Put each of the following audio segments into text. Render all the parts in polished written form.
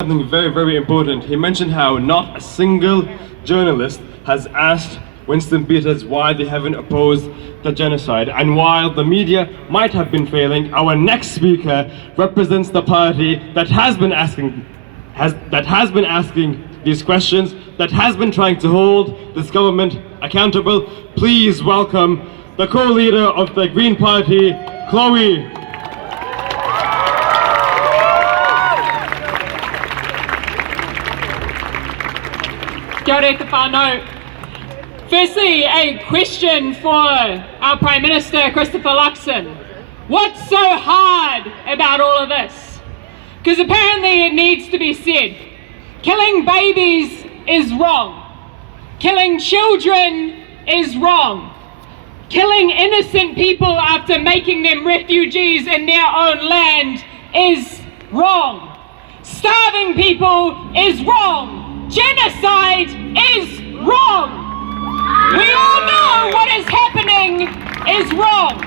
Something very, very important. He mentioned how not a single journalist has asked Winston Peters why they haven't opposed the genocide. And while the media might have been failing, our next speaker represents the party that has been asking these questions, that has been trying to hold this government accountable. Please welcome the co-leader of the Green Party, Chlöe. Kia ora te whānau. Firstly, a question for our Prime Minister, Christopher Luxon. What's so hard about all of this? Because apparently it needs to be said. Killing babies is wrong. Killing children is wrong. Killing innocent people after making them refugees in their own land is wrong. Starving people is wrong. Genocide is wrong. We all know what is happening is wrong.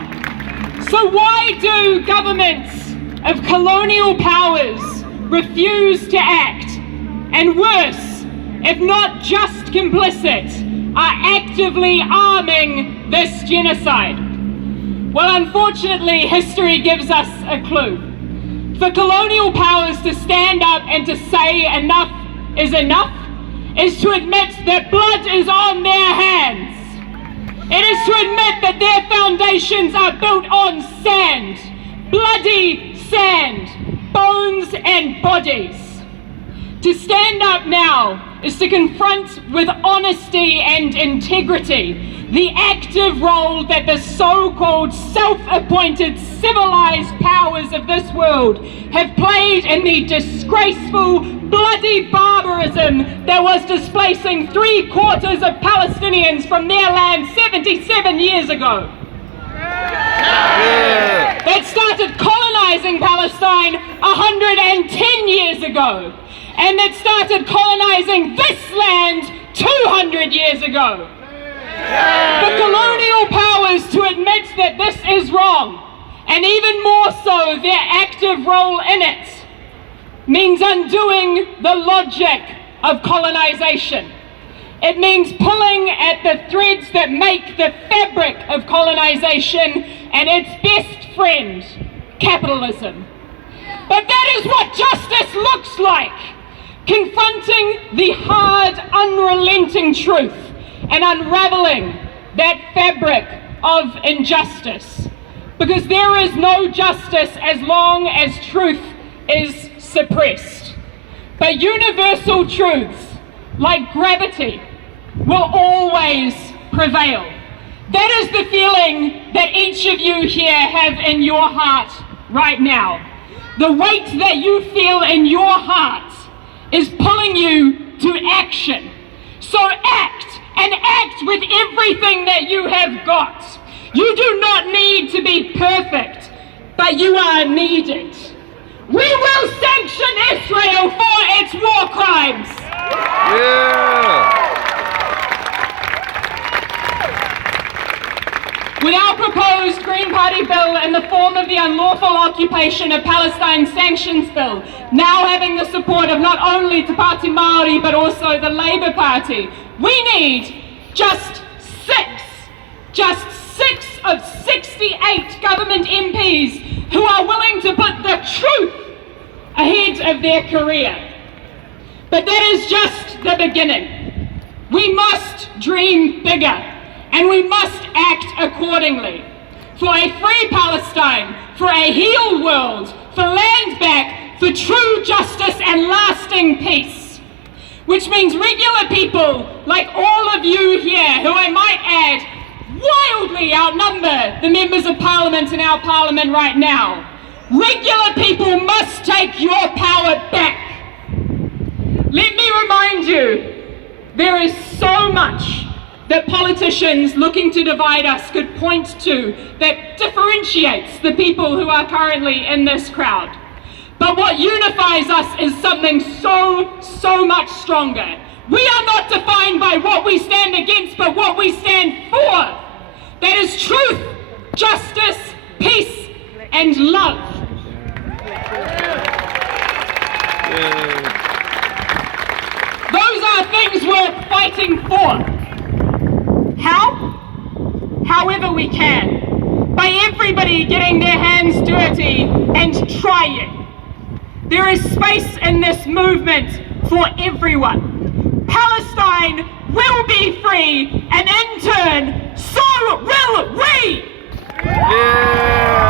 So why do governments of colonial powers refuse to act? And worse, if not just complicit, are actively arming this genocide? Well, unfortunately, history gives us a clue. For colonial powers to stand up and to say enough is enough is to admit that blood is on their hands. It is to admit that their foundations are built on sand, bloody sand, bones and bodies. To stand up now is to confront with honesty and integrity the active role that the so-called self-appointed civilized powers of this world have played in the disgraceful, bloody barbarism that was displacing 3/4 of Palestinians from their land 77 years ago. That started colonizing Palestine 110 years ago, and that started colonizing this land 200 years ago. For colonial powers to admit that this is wrong, and even more so their active role in it, means undoing the logic of colonization. It means pulling at the threads that make the fabric of colonization and its best friend, capitalism. But that is what justice looks like. Confronting the hard, unrelenting truth and unraveling that fabric of injustice. Because there is no justice as long as truth is suppressed. But universal truths, like gravity, will always prevail. That is the feeling that each of you here have in your heart right now. The weight that you feel in your heart is pulling you to action. So act, and act with everything that you have got. You do not need to be perfect, but you are needed. We will sanction Israel for its war crimes. With our proposed Green Party bill in the form of the Unlawful Occupation of Palestine Sanctions Bill, now having the support of not only Te Pāti Māori but also the Labour Party, we need just six of 68 government MPs who are willing to put the truth ahead of their career. But that is just the beginning. We must dream bigger, and we must act accordingly. For a free Palestine, for a healed world, for land back, for true justice and lasting peace. Which means regular people like all of you here, who I might add wildly outnumber the members of Parliament in our Parliament right now. Regular people must take your power back. Let me remind you, there is so much that politicians looking to divide us could point to that differentiates the people who are currently in this crowd. But what unifies us is something so much stronger. We are not defined by what we stand against, but what we stand for. That is truth, justice, peace, and love. Something's worth fighting for. How? However we can. By everybody getting their hands dirty and trying. There is space in this movement for everyone. Palestine will be free, and in turn, so will we! Yeah.